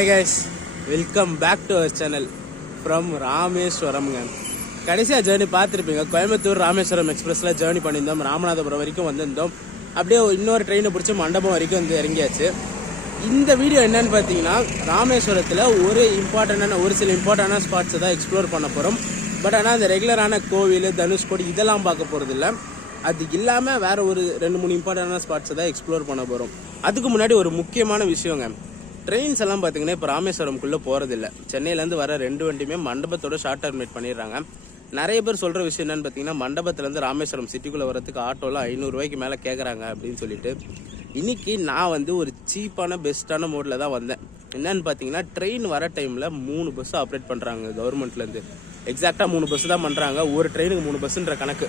Hi guys, welcome back to our channel from Rameswaram. கடைசியாக journey பார்த்துருப்பீங்க. கோயம்புத்தூர் ராமேஸ்வரம் எக்ஸ்பிரஸில் ஜேர்னி பண்ணியிருந்தோம். ராமநாதபுரம் வரைக்கும் வந்திருந்தோம். அப்படியே இன்னொரு ட்ரெயினை பிடிச்சி மண்டபம் வரைக்கும் வந்து இறங்கியாச்சு. இந்த வீடியோ என்னன்னு பார்த்தீங்கன்னா, ராமேஸ்வரத்தில் ஒரு சில இம்பார்ட்டண்டான ஸ்பாட்ஸை தான் எக்ஸ்ப்ளோர் பண்ண போகிறோம். பட் ஆனால் அந்த ரெகுலரான கோவில், தனுஷ்கோடி இதெல்லாம் பார்க்க போகிறது இல்லை. அது இல்லாமல் வேறு ஒரு 2-3 இம்பார்ட்டண்டான ஸ்பாட்ஸை தான் எக்ஸ்ப்ளோர் பண்ண போகிறோம். அதுக்கு முன்னாடி ஒரு முக்கியமான விஷயங்க, ட்ரெயின்ஸ் எல்லாம் பார்த்தீங்கன்னா இப்போ ராமேஸ்வரம்குள்ளே போகிறதில்ல. சென்னையிலேருந்து வர 2 வண்டியுமே மண்டபத்தோட ஷார்ட் டர்மினேட் பண்ணிடுறாங்க. நிறைய பேர் சொல்கிற விஷயம் என்னன்னு பார்த்தீங்கன்னா, மண்டபத்துலேருந்து ராமேஸ்வரம் சிட்டிக்குள்ளே வரதுக்கு ஆட்டோவில் 500 ரூபாய்க்கு மேலே கேட்குறாங்க அப்படின்னு சொல்லிட்டு. இன்றைக்கி நான் வந்து ஒரு சீப்பான பெஸ்ட்டான மோடில் தான் வந்தேன். என்னன்னு பார்த்தீங்கன்னா, ட்ரெயின் வர டைமில் 3 பஸ்ஸு ஆப்ரேட் பண்ணுறாங்க கவர்மெண்ட்லேருந்து. எக்ஸாக்டாக 3 பஸ்ஸு தான் பண்ணுறாங்க. ஒரு ட்ரெயினுக்கு 3 பஸ்ஸுன்ற கணக்கு.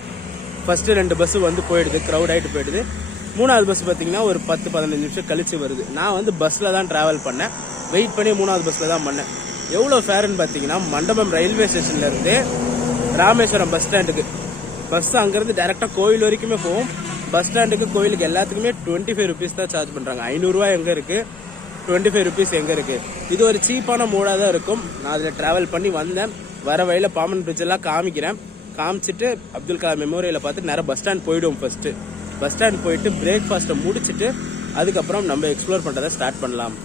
ஃபஸ்ட்டு 2 பஸ்ஸு வந்து போயிடுது, க்ரௌட் ஆகிட்டு போயிடுது. 3வது பஸ் பார்த்தீங்கன்னா ஒரு 10-15 நிமிஷம் கழிச்சு வருது. நான் வந்து பஸ்ஸில் தான் ட்ராவல் பண்ணேன். வெயிட் பண்ணி 3வது பஸ்ஸில் தான் பண்ணேன். எவ்வளோ ஃபேருன்னு பார்த்தீங்கன்னா, மண்டபம் ரயில்வே ஸ்டேஷன்லேருந்து ராமேஸ்வரம் பஸ் ஸ்டாண்டுக்கு பஸ் அங்கேருந்து டேரெக்டாக கோவில் வரைக்குமே போகும். பஸ் ஸ்டாண்டுக்கு கோவிலுக்கு எல்லாத்துக்குமே 25 ருபீஸ் தான் சார்ஜ் பண்ணுறாங்க. 500 ரூபா எங்கே இருக்குது, 25 ருபீஸ் எங்கே இருக்குது. இது ஒரு சீப்பான மோடாக தான் இருக்கும். நான் அதில் ட்ராவல் பண்ணி வந்தேன். வர வழியில் பாம்பன் பிரிட்ஜெல்லாம் காமிச்சிட்டு அப்துல் கலாம் மெமோரியலை பார்த்து நேராக பஸ் ஸ்டாண்ட் போயிடுவோம். ஃபஸ்ட்டு பஸ் ஸ்டாண்ட் போயிட்டு பிரேக்ஃபாஸ்ட்டை முடிச்சுட்டு அதுக்கப்புறம் நம்ம எக்ஸ்ப்ளோர் பண்ணுறதை ஸ்டார்ட் பண்ணலாம்.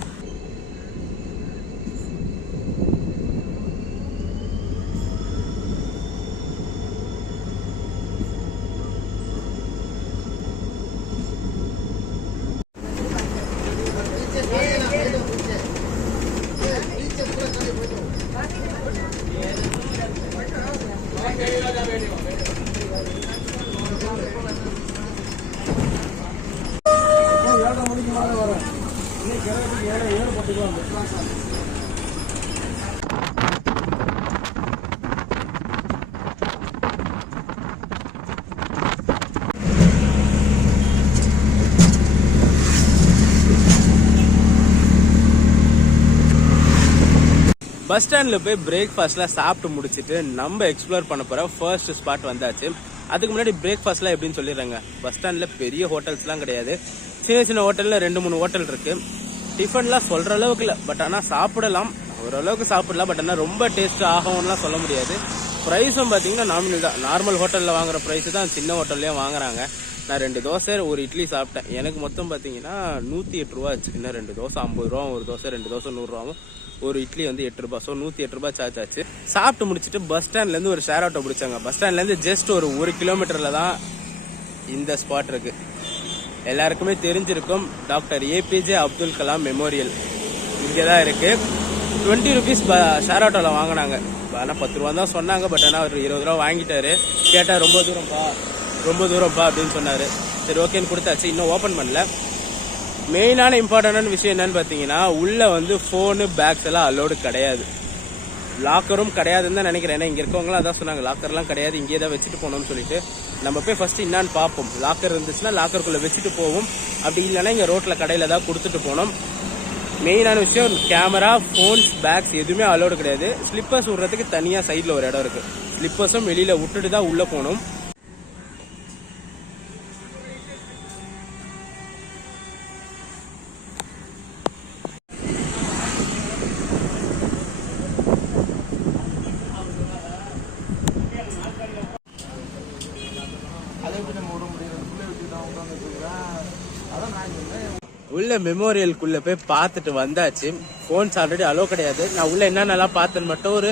பஸ் ஸ்டாண்டில் போய் பிரேக்ஃபாஸ்ட்லாம் சாப்பிட்டு முடிச்சுட்டு நம்ம எக்ஸ்ப்ளோர் பண்ண போகிற ஃபர்ஸ்ட் ஸ்பாட் வந்தாச்சு. அதுக்கு முன்னாடி பிரேக்ஃபாஸ்ட்லாம் எப்படின்னு சொல்லிடுறாங்க. பஸ் ஸ்டாண்டில் பெரிய ஹோட்டல்ஸ்லாம் கிடையாது. சின்ன ஹோட்டலில் 2-3 ஹோட்டல் இருக்குது. டிஃபன்லாம் சொல்கிற அளவுக்கு இல்லை, பட் ஆனால் சாப்பிடலாம், ஓரளவுக்கு சாப்பிடலாம். பட் ஆனால் ரொம்ப டேஸ்ட் ஆகும்லாம் சொல்ல முடியாது. ப்ரைஸும் பார்த்தீங்கன்னா நார்மல் தான். நார்மல் ஹோட்டலில் வாங்குற ப்ரைஸு தான் சின்ன ஹோட்டல்லையும் வாங்குறாங்க. நான் 2 தோசை ஒரு இட்லி சாப்பிட்டேன். எனக்கு மொத்தம் பார்த்தீங்கன்னா 108 ரூபா ஆச்சு. இன்னும் 2 தோசை 50 ரூபா, ஒரு தோசை 2 தோசை 100 ரூபாவும், ஒரு இட்லி வந்து 8 ரூபா. ஸோ 108 ரூபா சார்ஜ் ஆச்சு. சாப்பிட்டு முடிச்சுட்டு பஸ் ஸ்டாண்ட்லேருந்து ஒரு ஷேர் ஆட்டோ பிடிச்சாங்க. பஸ் ஸ்டாண்ட்லேருந்து ஜஸ்ட் ஒரு 1 கிலோமீட்டரில் தான் இந்த ஸ்பாட் இருக்கு. எல்லாருக்குமே தெரிஞ்சிருக்கும், doctor APJ Abdul Kalam memorial இங்கே தான் இருக்கு. 20 ருபீஸ் ஷேர் ஆட்டோவில் வாங்கினாங்க. ஆனால் 10 ரூபா தான் சொன்னாங்க. பட் ஆனால் அவர் 20 ரூபா வாங்கிட்டாரு. கேட்டால் ரொம்ப தூரம்ப்பா அப்படின்னு சொன்னார். சரி ஓகேன்னு கொடுத்தாச்சு. இன்னும் ஓப்பன் பண்ணல. மெயினான இம்பார்ட்டண்டான விஷயம் என்னன்னு பார்த்தீங்கன்னா, உள்ளே வந்து ஃபோனு, பேக்ஸ் எல்லாம் அலோடு கிடையாது. லாக்கரும் கிடையாதுன்னு தான் நினைக்கிறேன். ஏன்னா இங்கே இருக்கவங்களாம் அதான் சொன்னாங்க, லாக்கர்லாம் கிடையாது, இங்கே தான் வச்சுட்டு போகணும்னு சொல்லிட்டு. நம்ம போய் ஃபஸ்ட்டு என்னான்னு பார்ப்போம். லாக்கர் இருந்துச்சுன்னா லாக்கருக்குள்ளே வச்சுட்டு போவோம். அப்படி இல்லைன்னா இங்கே ரோட்டில் கடையில் தான் கொடுத்துட்டு போனோம். மெயினான விஷயம், கேமரா, ஃபோன்ஸ், பேக்ஸ் எதுவுமே அலோடு கிடையாது. ஸ்லிப்பர்ஸ் விடுறதுக்கு தனியாக சைடில் ஒரு இடம் இருக்குது. ஸ்லிப்பர்ஸும் வெளியில் விட்டுட்டு தான் உள்ளே போகணும். உள்ள மெமோரியலுக்குள்ள போய் பார்த்துட்டு வந்தாச்சு. ஃபோன்ஸ் ஆல்ரெடி அலோ கிடையாது. நான் உள்ள என்னென்னலாம் பார்த்தேன்னு மட்டும் ஒரு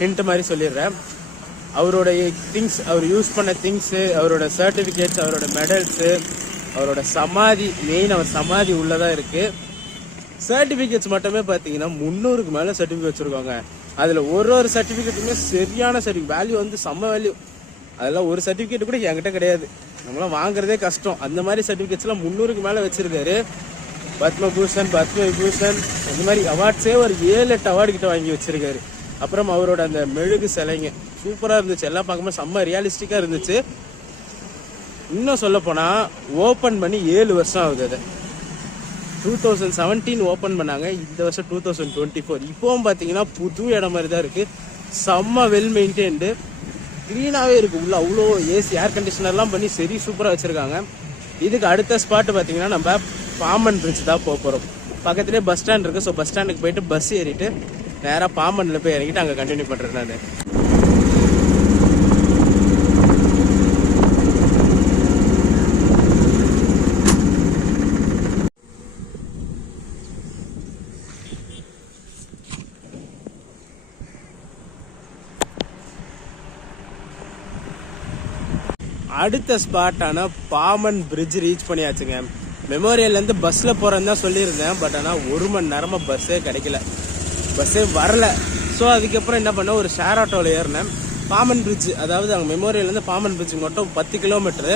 ஹிண்ட் மாதிரி சொல்லிடுறேன். அவரோட திங்ஸ், அவர் யூஸ் பண்ண திங்ஸு, அவரோட சர்டிஃபிகேட்ஸ், அவரோட மெடல்ஸு, அவரோட சமாதி, மெயின் அவர் சமாதி உள்ளதான் இருக்குது. சர்டிஃபிகேட்ஸ் மட்டுமே பார்த்தீங்கன்னா 300க்கு மேலே சர்டிஃபிகேட் வச்சுருக்காங்க. அதில் ஒரு சர்டிஃபிகேட்டுமே சரியான வேல்யூ வந்து செம்ம வேல்யூ. அதெல்லாம் ஒரு சர்டிஃபிகேட் கூட என்கிட்ட கிடையாது. நம்மளாம் வாங்குறதே கஷ்டம். அந்த மாதிரி சர்டிஃபிகேட்ஸ்லாம் 300க்கு மேலே வச்சிருக்காரு. பத்மபூஷன், பத்மவிபூஷன், இந்த மாதிரி அவார்ட்ஸே ஒரு 7-8 அவார்டு கிட்ட வாங்கி வச்சிருக்காரு. அப்புறம் அவரோட அந்த மெழுகு சிலைங்க சூப்பராக இருந்துச்சு. எல்லாம் பார்க்கும்போது செம்ம ரியாலிஸ்டிக்காக இருந்துச்சு. இன்னும் சொல்ல போனால் ஓப்பன் பண்ணி 7 வருஷம் ஆகுது. அதை 2017 ஓப்பன் பண்ணாங்க. இந்த வருஷம் 2024. இப்போவும் பார்த்தீங்கன்னா புது இடம் மாதிரி தான் இருக்குது. செம்ம வெல் மெயின்டைன்டு, க்ளீனாகவே இருக்குது. உள்ள அவ்வளோ ஏசி, ஏர் கண்டிஷனர்லாம் பண்ணி சரி சூப்பராக வச்சுருக்காங்க. இதுக்கு அடுத்த ஸ்பாட்டு பார்த்தீங்கன்னா நம்ம பாம்பன் பிரிட்ஜ் தான் போக போகிறோம். பக்கத்துலேயே பஸ் ஸ்டாண்ட் இருக்குது. ஸோ பஸ் ஸ்டாண்டுக்கு போயிட்டு பஸ் ஏறிட்டு நேராக பாம்பனில் போய் இறங்கிட்டு அங்கே கண்டினியூ பண்ணுறேன் நான். அடுத்த ஸ்பாட்டான பாம்பன் பிரிட்ஜ் ரீச் பண்ணியாச்சுங்க. மெமோரியல்லேருந்து பஸ்ஸில் போகிறேன்னு தான் சொல்லியிருந்தேன். பட் ஆனால் 1 மணி நேரமாக பஸ்ஸே கிடைக்கல, பஸ்ஸே வரல. ஸோ அதுக்கப்புறம் என்ன பண்ணேன், ஒரு ஷேர் ஆட்டோவில் ஏறினேன். பாம்பன் பிரிட்ஜ், அதாவது அங்கே மெமோரியல்லேருந்து பாம்பன் பிரிட்ஜ் மட்டும் 10 கிலோமீட்டரு,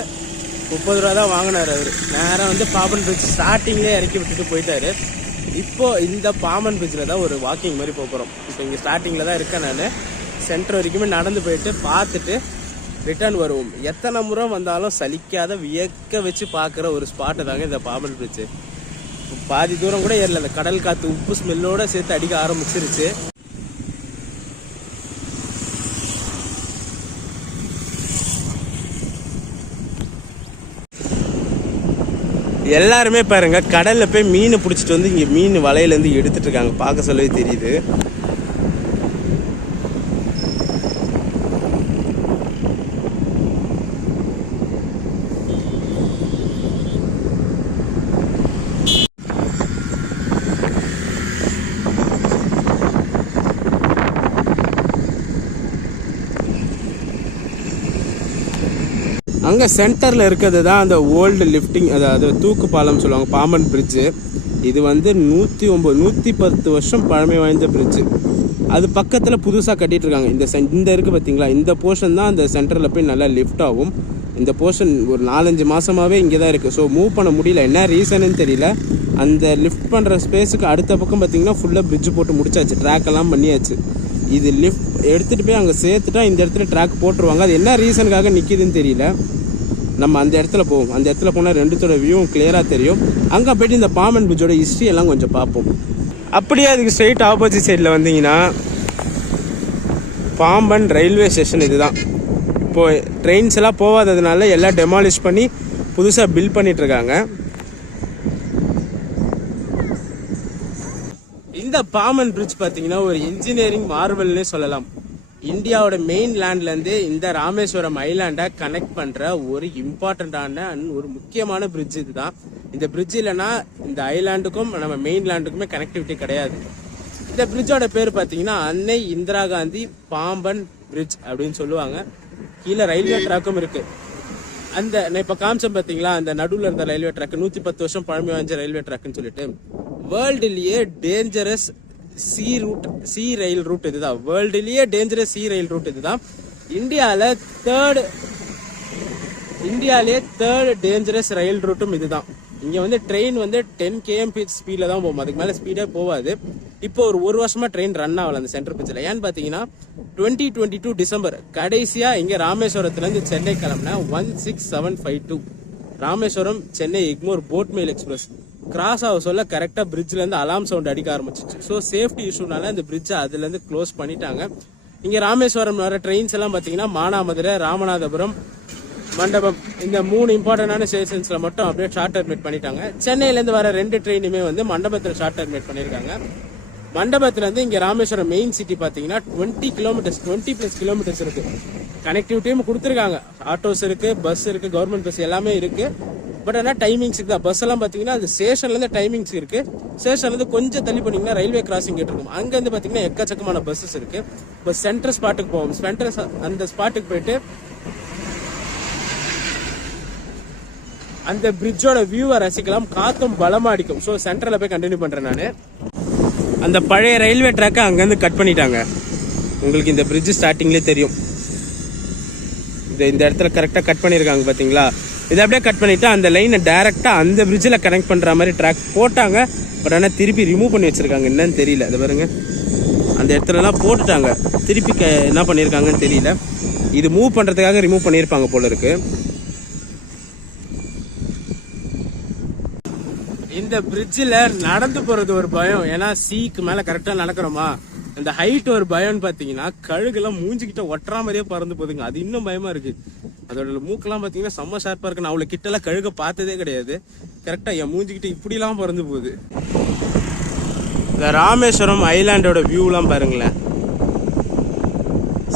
30 ரூபா தான் வாங்கினார் அவர். நேராக வந்து பாம்பன் பிரிட்ஜ் ஸ்டார்டிங்லேயே இறக்கி விட்டுட்டு போயிட்டாரு. இப்போது இந்த பாம்பன் பிரிட்ஜில் தான் ஒரு வாக்கிங் மாதிரி போகிறோம். இப்போ இங்கே ஸ்டார்டிங்கில் தான் இருக்கேன் நான். சென்டர் வரைக்குமே நடந்து போயிட்டு பார்த்துட்டு ரிட்டர்ன் வருவோம். எத்தனை முறை வந்தாலும் சலிக்காத வியக்க வச்சு பார்க்குற ஒரு ஸ்பாட்டு தாங்க இந்த பாம்பன் பிரிட்ஜு. பாதி தூரம் கூட ஏறல, அந்த கடல் காற்று உப்பு ஸ்மெல்லோட சேர்த்து அடிக்க ஆரம்பிச்சிருச்சு. எல்லாருமே பாருங்க கடல்ல போய் மீன் பிடிச்சிட்டு வந்து இங்க மீன் வலையிலேருந்து எடுத்துட்டு இருக்காங்க. பார்க்க சொல்லவே தெரியுது. அங்கே சென்டரில் இருக்கிறது தான் அந்த ஓல்டு லிஃப்டிங், அதாவது தூக்கு பாலம் சொல்லுவாங்க, பாம்பன் பிரிட்ஜு. இது வந்து 110 வருஷம் பழமை வாய்ந்த பிரிட்ஜு. அது பக்கத்தில் புதுசாக கட்டிகிட்டு இருக்காங்க. இந்த இருக்குது பார்த்தீங்களா, இந்த போர்ஷன் தான் அந்த சென்டரில் போய் நல்லா லிஃப்ட் ஆகும். இந்த போர்ஷன் ஒரு 4-5 மாதமாகவே இங்கே தான் இருக்குது. ஸோ மூவ் பண்ண முடியல, என்ன ரீசன்னு தெரியல. அந்த லிஃப்ட் பண்ணுற ஸ்பேஸுக்கு அடுத்த பக்கம் பார்த்தீங்கன்னா ஃபுல்லாக பிரிட்ஜ் போட்டு முடிச்சாச்சு, ட்ராக் எல்லாம் பண்ணியாச்சு. இது லிஃப்ட் எடுத்துகிட்டு போய் அங்கே சேர்த்துட்டா இந்த இடத்துல ட்ராக் போட்டுருவாங்க. அது என்ன ரீசனுக்காக நிற்கிதுன்னு தெரியல. நம்ம அந்த இடத்துல போவோம். அந்த இடத்துல போனால் ரெண்டுத்தோட வியூவும் கிளியராக தெரியும். அங்கே போய்ட்டு இந்த பாம்பன் பிரிட்ஜோட ஹிஸ்ட்ரி எல்லாம் கொஞ்சம் பார்ப்போம். அப்படியே அதுக்கு ஸ்ட்ரெயிட் ஆப்போசிட் சைடில் வந்தீங்கன்னா பாம்பன் ரயில்வே ஸ்டேஷன். இதுதான் இப்போது ட்ரெயின்ஸ் எல்லாம் போகாததுனால எல்லாம் டெமாலிஷ் பண்ணி புதுசாக பில்ட் பண்ணிகிட்ருக்காங்க. இந்த பாம்பன் பிரிட்ஜ் பார்த்தீங்கன்னா ஒரு இன்ஜினியரிங் மார்வல்னே சொல்லலாம். இந்தியாவோட மெயின் லேண்ட்லேருந்து இந்த ராமேஸ்வரம் ஐலாண்டை கனெக்ட் பண்ணுற ஒரு இம்பார்ட்டண்ட்டான ஒரு முக்கியமான பிரிட்ஜ் இதுதான். இந்த பிரிட்ஜ் இல்லைன்னா இந்த ஐலாண்டுக்கும் நம்ம மெயின் லேண்டுக்குமே கனெக்டிவிட்டி கிடையாது. இந்த பிரிட்ஜோட பேர் பார்த்தீங்கன்னா அன்னை இந்திரா காந்தி பாம்பன் பிரிட்ஜ் அப்படின்னு சொல்லுவாங்க. கீழே ரயில்வே ட்ராக்கும் இருக்குது. அந்த நான் இப்போ காமிச்சேன் பார்த்தீங்களா, அந்த நடுவில் இருந்த ரயில்வே ட்ராக் 110 வருஷம் பழமை வாய்ந்த ரயில்வே ட்ராக்னு சொல்லிட்டு வேர்ல்டுலேயே டேஞ்சரஸ் சி ரயில் ரூட் இதுதான். வேர்ல்டுலேயே டேஞ்சரஸ் சி ரயில் ரூட் இதுதான். இந்தியாவிலே தேர்ட் டேஞ்சரஸ் ரயில் ரூட்டும் இதுதான். இங்கே வந்து ட்ரெயின் வந்து 10 km ஸ்பீடில் தான் போகும், அதுக்கு மேலே ஸ்பீடே போகாது. இப்போ ஒரு வருஷமா ட்ரெயின் ரன் ஆகல அந்த சென்ட்ரல் பிரிட்ஜில். ஏன்னு பார்த்தீங்கன்னா 2022 டிசம்பர் கடைசியாக இங்கே ராமேஸ்வரத்துலேருந்து சென்னை கிளம்புன 16752 Rameswaram Chennai Egmore boat mail express cross ஆக சொல்ல கரெக்டாக பிரிட்ஜ்லேருந்து அலாம் சவுண்ட் அடிக்க ஆரம்பிச்சிச்சு. ஸோ சேஃப்டி இஷ்யூனால அந்த பிரிட்ஜை அதுலேருந்து க்ளோஸ் பண்ணிட்டாங்க. இங்கே ராமேஸ்வரம் வர ட்ரெயின்ஸ் எல்லாம் பார்த்தீங்கன்னா மானாமதுரை, ராமநாதபுரம், மண்டபம், இந்த 3 இம்பார்ட்டன்டான ஸ்டேஷன்ஸில் மட்டும் அப்படியே ஷார்ட் டர்மினேட் பண்ணிட்டாங்க. சென்னையிலேருந்து வர 2 ட்ரெயினுமே வந்து மண்டபத்தில் ஷார்ட் டர்மினேட் பண்ணியிருக்காங்க. மண்டபத்துலேருந்து இங்கே ராமேஸ்வரம் மெயின் சிட்டி பார்த்தீங்கன்னா 20+ கிலோமீட்டர்ஸ் இருக்குது. கனெக்டிவிட்டியும் கொடுத்துருக்காங்க. ஆட்டோஸ் இருக்குது, பஸ் இருக்குது, கவர்மெண்ட் பஸ் எல்லாமே இருக்குது. பட் ஆனால் டைமிங்ஸுக்கு தான். பஸ் எல்லாம் பார்த்தீங்கன்னா அது ஸ்டேஷன்லேருந்து டைமிங்ஸ் இருக்குது. ஸ்டேஷன்லேருந்து கொஞ்சம் தள்ளி பண்ணிங்கன்னா ரயில்வே கிராசிங் இருக்கும். அங்கேருந்து பார்த்தீங்கன்னா எக்கச்சக்கமான பஸ்ஸஸ் இருக்குது. இப்போ சென்ட்ரல் ஸ்பாட்டுக்கு போவோம். அந்த ஸ்பாட்டுக்கு போயிட்டு அந்த பிரிட்ஜோட வியூவை ரசிக்கலாம். காத்தும் பலமாக அடிக்கும். ஸோ சென்ட்ரலில் போய் கண்டினியூ பண்ணுறேன் நான். அந்த பழைய ரயில்வே ட்ராக்கை அங்கேருந்து கட் பண்ணிட்டாங்க. உங்களுக்கு இந்த பிரிட்ஜ் ஸ்டார்டிங்லேயே தெரியும். இந்த இடத்துல கரெக்டாக கட் பண்ணியிருக்காங்க பார்த்தீங்களா. இதை அப்படியே கட் பண்ணிவிட்டு அந்த லைனை டேரெக்டாக அந்த பிரிட்ஜில் கனெக்ட் பண்ணுற மாதிரி ட்ராக் போட்டாங்க. பட் ஆனால் திருப்பி ரிமூவ் பண்ணி வச்சுருக்காங்க. என்னன்னு தெரியல. அது பாருங்க, அந்த இடத்துலலாம் போட்டுட்டாங்க. திருப்பி என்ன பண்ணியிருக்காங்கன்னு தெரியல. இது மூவ் பண்ணுறதுக்காக ரிமூவ் பண்ணியிருப்பாங்க போல இருக்கு. இந்த பிரிட்ஜில் நடந்து போகிறது ஒரு பயம். ஏன்னா சீக்கு மேலே கரெக்டாக நடக்கிறோமா, அந்த ஹைட் ஒரு பயம்னு பார்த்தீங்கன்னா கழுகுலாம் மூஞ்சிக்கிட்ட ஒட்டுற மாதிரியே பறந்து போகுதுங்க. அது இன்னும் பயமாக இருக்குது. அதோட மூக்கெல்லாம் பார்த்தீங்கன்னா செம்ம ஷார்ப்பாக இருக்கு. நான் அவ்வளோ கிட்டலாம் கழுக பார்த்ததே கிடையாது. கரெக்டாக என் மூஞ்சிக்கிட்ட இப்படிலாம் பறந்து போகுது. இந்த ராமேஸ்வரம் ஐலாண்டோட வியூலாம் பாருங்களேன்,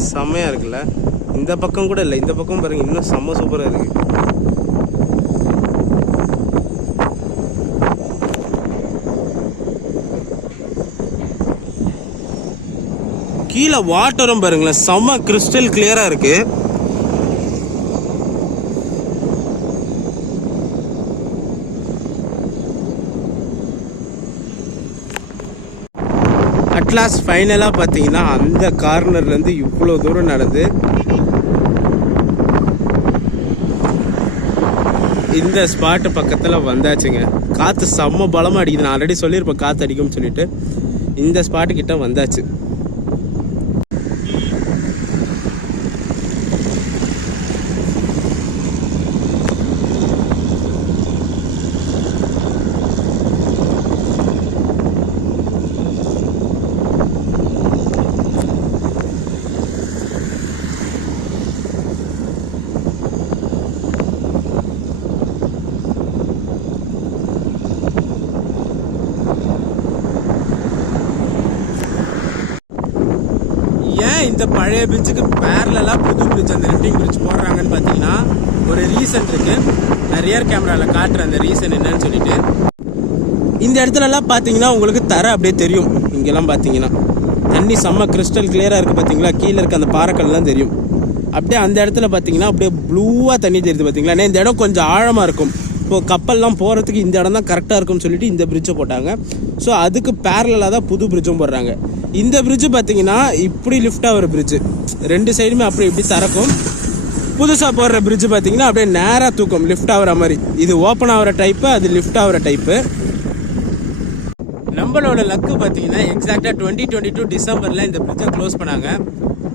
செம்மையாக இருக்குல்ல. இந்த பக்கம் கூட இல்லை, இந்த பக்கம் பாருங்க, இன்னும் செம்ம சூப்பராக இருக்கு. கீழே வாட்டரும் பாருங்களேன், செம்ம கிறிஸ்டல் கிளியரா இருக்கு. அட்லாஸ் ஃபைனலா பாத்தீங்கன்னா அந்த கார்னர்ல இருந்து இவ்வளவு தூரம் நடந்து இந்த ஸ்பாட் பக்கத்துல வந்தாச்சுங்க. காத்து செம்ம பலமா அடிக்குது. நான் ஆல்ரெடி சொல்லியிருப்பேன் காத்து அடிக்கும்னு சொல்லிட்டு. இந்த ஸ்பாட்டு கிட்ட வந்தாச்சு. இந்த பழைய பிரிட்ஜுக்கு பேரலா புது பிரிட்ஜ், அந்த லிஃப்டிங் பிரிட்ஜ் போடுறாங்கன்னு பார்த்தீங்கன்னா ஒரு ரீசன் இருக்கு. நான் ரியர் கேமராவில் காட்டுறேன் அந்த ரீசன் என்னன்னு சொல்லிட்டு. இந்த இடத்துலலாம் பார்த்தீங்கன்னா உங்களுக்கு தர அப்படியே தெரியும். இங்கெல்லாம் பார்த்தீங்கன்னா தண்ணி செம்ம கிறிஸ்டல் கிளியராக இருக்குது. பார்த்தீங்களா, கீழே இருக்க அந்த பாறைக்கல்லாம் தெரியும். அப்படியே அந்த இடத்துல பார்த்தீங்கன்னா அப்படியே ப்ளூவாக தண்ணி தெரியுது. பார்த்தீங்களா, ஏன்னா இந்த இடம் கொஞ்சம் ஆழமாக இருக்கும். இப்போது கப்பல்லாம் போகிறதுக்கு இந்த இடம் தான் கரெக்டாக இருக்கும்னு சொல்லிட்டு இந்த பிரிட்ஜை போட்டாங்க. ஸோ அதுக்கு பேரலாக தான் புது பிரிட்ஜும் போடுறாங்க. இந்த பிரிட்ஜு பார்த்தீங்கன்னா இப்படி லிஃப்டாக ஒரு பிரிட்ஜு, ரெண்டு சைடுமே அப்படி இப்படி திறக்கும். புதுசாக போடுற பிரிட்ஜு பார்த்தீங்கன்னா அப்படியே நேராக தூக்கும், லிஃப்ட் ஆகிற மாதிரி. இது ஓப்பன் ஆகிற டைப்பு, அது லிஃப்ட் ஆகிற டைப்பு. நம்மளோட லக்கு பார்த்தீங்கன்னா எக்ஸாக்டாக 2022 டிசம்பரில் இந்த பிரிட்ஜை க்ளோஸ் பண்ணாங்க.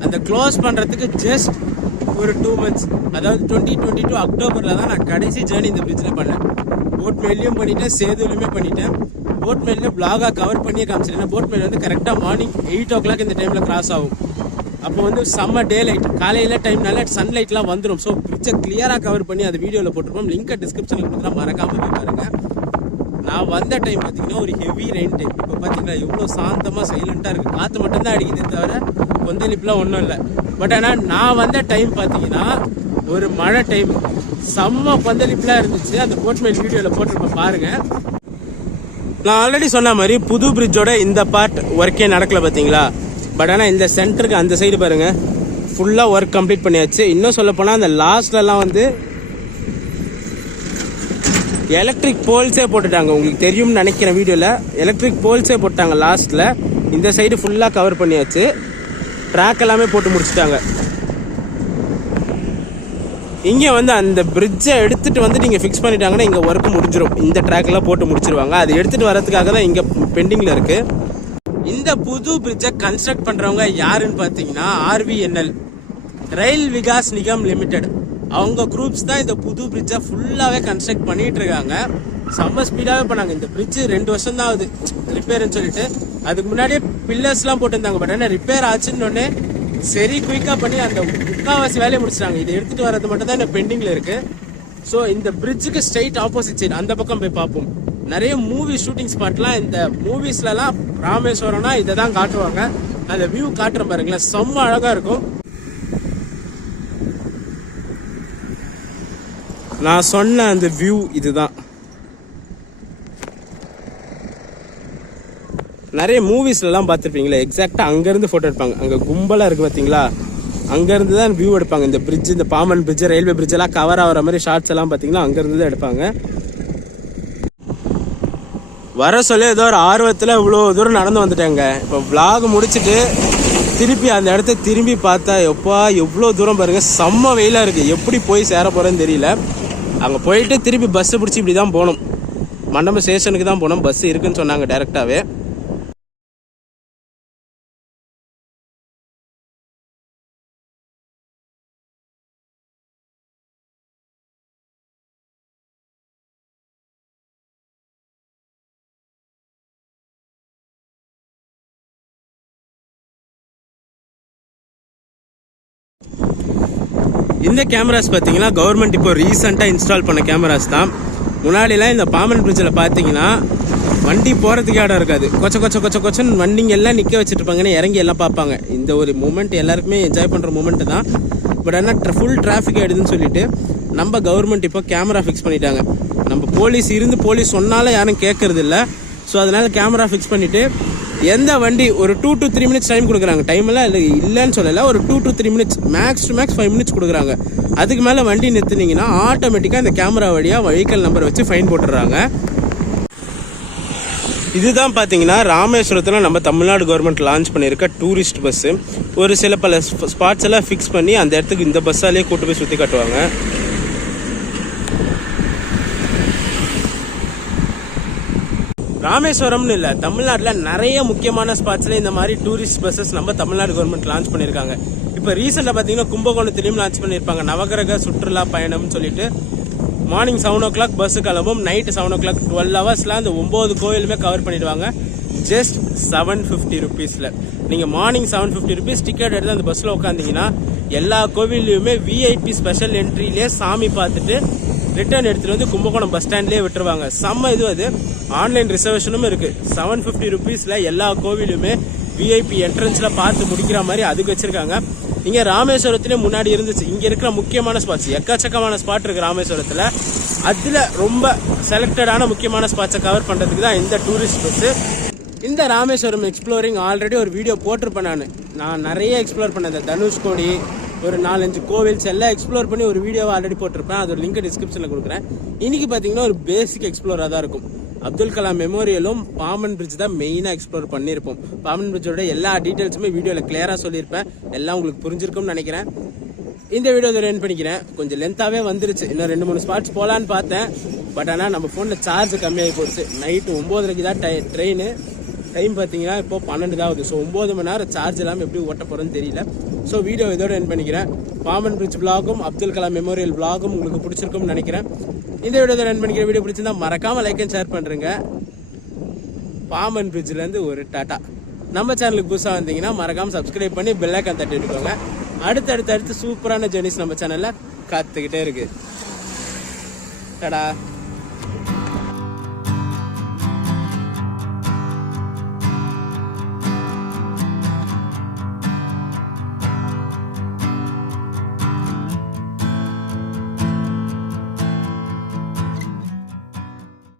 அந்த க்ளோஸ் பண்ணுறதுக்கு ஜஸ்ட் ஒரு 2 months, அதாவது 2022 அக்டோபரில் தான் நான் கடைசி ஜேர்னி இந்த பிரிட்ஜில் பண்ணேன். போட் மேலையும் பண்ணிட்டேன், சேதுலையுமே பண்ணிட்டேன். போட் மேலில் பிளாகாக கவர் பண்ணியே காமிச்சிட்டேன். போட் மேல் வந்து கரெக்டாக மார்னிங் 8 o'clock இந்த டைமில் கிராஸ் ஆகும். அப்போ வந்து செம்ம டே லைட், காலையில் டைம்னால சன்லைட்லாம் வந்துடும். ஸோ பிரிட்ஜை கிளியராக கவர் பண்ணி அது வீடியோவில் போட்டிருப்போம். லிங்கை டிஸ்கிரிப்ஷனில் கொடுத்தா மறக்காமல் போய் பாருங்க. நான் வந்த டைம் பார்த்தீங்கன்னா ஒரு ஹெவி ரெயின் டைம். இப்போ பார்த்தீங்கன்னா எவ்வளோ சாந்தமாக சைலண்ட்டாக இருக்குது. காற்று மட்டும்தான் அடிக்குதே தவிர கொந்தளிப்புலாம் ஒன்றும் இல்லை. பட் ஆனால் நான் வந்த டைம் பார்த்தீங்கன்னா ஒரு மழை டைம், செம்ம கொந்தளிப்புலாம் இருந்துச்சு. அந்த போட்மேல் வீடியோவில் போட்டிருப்பேன் பாருங்கள். நான் ஆல்ரெடி சொன்ன மாதிரி புது பிரிட்ஜோட இந்த பார்ட் ஒர்க்கே நடக்கல பார்த்தீங்களா. பட் ஆனால் இந்த சென்டருக்கு அந்த சைடு பாருங்கள் ஃபுல்லாக ஒர்க் கம்ப்ளீட் பண்ணியாச்சு. இன்னும் சொல்லப்போனால் அந்த லாஸ்ட்லலாம் வந்து எலக்ட்ரிக் போல்ஸே போட்டுட்டாங்க. உங்களுக்கு தெரியும்னு நினைக்கிறேன், வீடியோவில் எலக்ட்ரிக் போல்ஸே போட்டாங்க லாஸ்ட்டில். இந்த சைடு ஃபுல்லாக கவர் பண்ணியாச்சு. ட்ராக் எல்லாமே போட்டு முடிச்சுட்டாங்க. இங்கே வந்து அந்த பிரிட்ஜை எடுத்துகிட்டு வந்து நீங்கள் ஃபிக்ஸ் பண்ணிட்டாங்கன்னா இங்கே ஒர்க்கு முடிஞ்சிடும். இந்த ட்ராக்லாம் போட்டு முடிச்சிருவாங்க. அது எடுத்துகிட்டு வரதுக்காக தான் இங்கே பெண்டிங்கில் இருக்குது. இந்த புது பிரிட்ஜை கன்ஸ்ட்ரக்ட் பண்ணுறவங்க யாருன்னு பார்த்தீங்கன்னா RVNL, ரயில் விகாஸ் நிகம் லிமிடெட். அவங்க குரூப்ஸ் தான் இந்த புது பிரிட்ஜை ஃபுல்லாகவே கன்ஸ்ட்ரக்ட் பண்ணிகிட்டு இருக்காங்க. செம்ம ஸ்பீடாகவே பண்ணாங்க. இந்த பிரிட்ஜு 2 வருஷம் தான் ஆகுது ரிப்பேர்னு சொல்லிட்டு. அதுக்கு முன்னாடியே பில்லர்ஸ்லாம் போட்டிருந்தாங்க. பட் ஆனால் ரிப்பேர் ஆச்சுன்னு சரி குயிக்காக பண்ணி அந்த முக்கால்வாசி வேலையை முடிச்சிட்டாங்க. இதை எடுத்துகிட்டு வரது மட்டும் தான் இந்த பெண்டிங்கில் இருக்குது. ஸோ இந்த பிரிட்ஜுக்கு ஸ்ட்ரைட் ஆப்போசிட் சைடு அந்த பக்கம் போய் பார்ப்போம். நிறைய மூவி ஷூட்டிங் ஸ்பாட்லாம் இந்த மூவிஸ்லலாம் ராமேஸ்வரம்னா இதை தான் காட்டுவாங்க. அந்த வியூ காட்டுற பாருங்களேன், செம்ம அழகாக இருக்கும். நான் சொன்ன அந்த வியூ இதுதான். நிறைய மூவிஸ்லாம் பார்த்துருப்பீங்களா, எக்ஸாக்டாக அங்கேருந்து ஃபோட்டோ எடுப்பாங்க. அங்கே கும்பலாக இருக்குது பார்த்தீங்களா, அங்கேருந்து தான் வியூ எடுப்பாங்க. இந்த பிரிட்ஜ், இந்த பாமன் பிரிட்ஜ், ரயில்வே பிரிட்ஜ் எல்லாம் கவர் ஆகிற மாதிரி ஷார்ட்ஸ் எல்லாம் பார்த்தீங்கன்னா அங்கேருந்து தான் எடுப்பாங்க. வர சொல்ல ஏதோ ஒரு ஆர்வத்தில் இவ்வளோ தூரம் நடந்து வந்துட்டாங்க. இப்போ vlog முடிச்சுட்டு திருப்பி அந்த இடத்த திரும்பி பார்த்தா எப்பா எவ்வளோ தூரம் பாருங்கள், செம்ம வெயிலாக இருக்குது. எப்படி போய் சேர போகிறேன்னு தெரியல. அங்கே போயிட்டு திருப்பி பஸ்ஸை பிடிச்சி இப்படி தான் போகணும். மண்டபம் ஸ்டேஷனுக்கு தான் போனோம். பஸ் இருக்குன்னு சொன்னாங்க டேரெக்டாகவே. இந்த கேமராஸ் பார்த்தீங்கன்னா கவர்மெண்ட் இப்போ ரீசெண்டாக இன்ஸ்டால் பண்ண கேமராஸ் தான். முன்னாடிலாம் இந்த பாம்பன் பிரிட்ஜில் பார்த்தீங்கன்னா வண்டி போகிறதுக்கே இடம் இருக்காது. கொச்சன்னு வண்டிங்க எல்லாம் நிற்க வச்சுட்டு இருப்பாங்கன்னு இறங்கி எல்லாம் பார்ப்பாங்க. இந்த ஒரு மூமெண்ட் எல்லாருக்குமே என்ஜாய் பண்ணுற மூமெண்ட் தான். பட் ஆனால் ஃபுல் டிராஃபிக் ஆகிடுதுன்னு சொல்லிட்டு நம்ம கவர்மெண்ட் இப்போ கேமரா ஃபிக்ஸ் பண்ணிட்டாங்க. நம்ம போலீஸ் சொன்னாலும் யாரும் கேட்கறது இல்லை. ஸோ அதனால கேமரா ஃபிக்ஸ் பண்ணிவிட்டு எந்த வண்டி ஒரு 2 to 3 minutes டைம் கொடுக்குறாங்க. டைமெல்லாம் இல்லைன்னு சொல்லலை, ஒரு 2 to 3 minutes, max to max 5 minutes கொடுக்குறாங்க. அதுக்கு மேலே வண்டி நிறுத்துனீங்கன்னா ஆட்டோமேட்டிக்காக இந்த கேமரா வழியாக வெஹிக்கல் நம்பர் வச்சு ஃபைன் போட்டுடுறாங்க. இதுதான் பார்த்தீங்கன்னா ராமேஸ்வரத்தில் நம்ம தமிழ்நாடு கவர்மெண்ட் லான்ச் பண்ணியிருக்க டூரிஸ்ட் பஸ்ஸு. ஒரு சில பல ஸ்பாட்ஸ் எல்லாம் ஃபிக்ஸ் பண்ணி அந்த இடத்துக்கு இந்த பஸ்ஸாலேயே கூட்டு போய் சுற்றி காட்டுவாங்க. ராமேஸ்வரம்னு இல்லை, தமிழ்நாட்டில் நிறைய முக்கியமான ஸ்பாட்ஸில் இந்த மாதிரி டூரிஸ்ட் பஸ்ஸஸ் நம்ம தமிழ்நாடு கவர்மெண்ட் லான்ச் பண்ணியிருக்காங்க. இப்போ ரீசெண்டாக பார்த்தீங்கன்னா கும்பகோணத்துலேயும் லான்ச் பண்ணியிருப்பாங்க. நவகிரக சுற்றுலா பயணம்னு சொல்லிட்டு மார்னிங் 7 o'clock பஸ்ஸு கிளம்பும், நைட்டு 7 o'clock 12 hours அந்த 9 கோயிலுமே கவர் பண்ணிடுவாங்க. ஜஸ்ட் 750 rupeesல. நீங்கள் மார்னிங் 750 rupees டிக்கெட் எடுத்து அந்த பஸ்ஸில் உட்காந்திங்கன்னா எல்லா கோவில்லையுமே விஐபி ஸ்பெஷல் என்ட்ரிலேயே சாமி பார்த்துட்டு ரிட்டர்ன் எடுத்துகிட்டு வந்து கும்பகோணம் பஸ் ஸ்டாண்ட்லேயே விட்டுருவாங்க. செம்ம இது. அது ஆன்லைன் ரிசர்வேஷனும் இருக்குது. 750 rupeesல எல்லா கோவிலுமே விஐபி என்ட்ரன்ஸில் பார்த்து முடிக்கிற மாதிரி அதுக்கு வச்சுருக்காங்க. இங்கே ராமேஸ்வரத்துலேயே முன்னாடி இருந்துச்சு. இங்கே இருக்கிற முக்கியமான ஸ்பாட்ஸ், எக்கச்சக்கமான ஸ்பாட் இருக்குது ராமேஸ்வரத்தில். அதில் ரொம்ப செலக்டடான முக்கியமான ஸ்பாட்ஸை கவர் பண்ணுறதுக்கு தான் இந்த டூரிஸ்ட் பஸ்ஸு. இந்த ராமேஸ்வரம் எக்ஸ்ப்ளோரிங் ஆல்ரெடி ஒரு வீடியோ போட்டிருப்பேன். நான் நிறைய எக்ஸ்ப்ளோர் பண்ணேன். இந்த தனுஷ்கோடி, ஒரு 4-5 கோவில்ஸ் எல்லாம் எக்ஸ்ப்ளோர் பண்ணி ஒரு வீடியோவை ஆல்ரெடி போட்டிருப்பேன். அதோட லிங்க் டிஸ்கிரிப்ஷனில் கொடுக்குறேன். இன்றைக்கி பார்த்தீங்கன்னா ஒரு பேசிக் எக்ஸ்ப்ளோராக தான் இருக்கும். அப்துல் கலாம் மெமோரியலும் பாம்பன் பிரிட்ஜ் தான் மெயினாக எக்ஸ்ப்ளோர் பண்ணியிருப்போம். பாம்பன் பிரிட்ஜோட எல்லா டீட்டெயில்ஸுமே வீடியோவில் கிளியராக சொல்லியிருப்பேன். எல்லாம் உங்களுக்கு புரிஞ்சிருக்கும்னு நினைக்கிறேன். இந்த வீடியோ இதை ரன் பண்ணிக்கிறேன். கொஞ்சம் லென்த்தாகவே வந்துருச்சு. இன்னும் 2-3 ஸ்பாட்ஸ் போகலான்னு பார்த்தேன். பட் ஆனால் நம்ம ஃபோனில் சார்ஜ் கம்மியாகி போச்சு. நைட்டு 9:30 தான் ட்ரெயின். டைம் பார்த்தீங்கன்னா இப்போ 12 தான் ஆகுது. ஸோ 9 மணி நேரம் சார்ஜ் இல்லாமல் எப்படி ஓட்ட போகிறோன்னு தெரியல. ஸோ வீடியோ இதோட ரன் பண்ணிக்கிறேன். பாம்பன் பிரிட்ஜ் விளாகும், அப்துல் கலாம் மெமோரியல் விளாகும் உங்களுக்கு பிடிச்சிருக்கும்னு நினைக்கிறேன். இந்த வீடியோ ரன் பண்ணிக்கிற வீடியோ பிடிச்சிருந்தா மறக்காமல் லைக் அண்ட் ஷேர் பண்ணுறேங்க. பாம்பன் பிரிட்ஜ்லேருந்து ஒரு டாட்டா. நம்ம சேனலுக்கு புதுசாக வந்தீங்கன்னா மறக்காமல் சப்ஸ்கிரைப் பண்ணி பெல் ஐக்கான் தட்டி விட்டுக்கோங்க. அடுத்து சூப்பரான ஜெர்னிஸ் நம்ம சேனலில் காத்துக்கிட்டே இருக்குது. டாடா.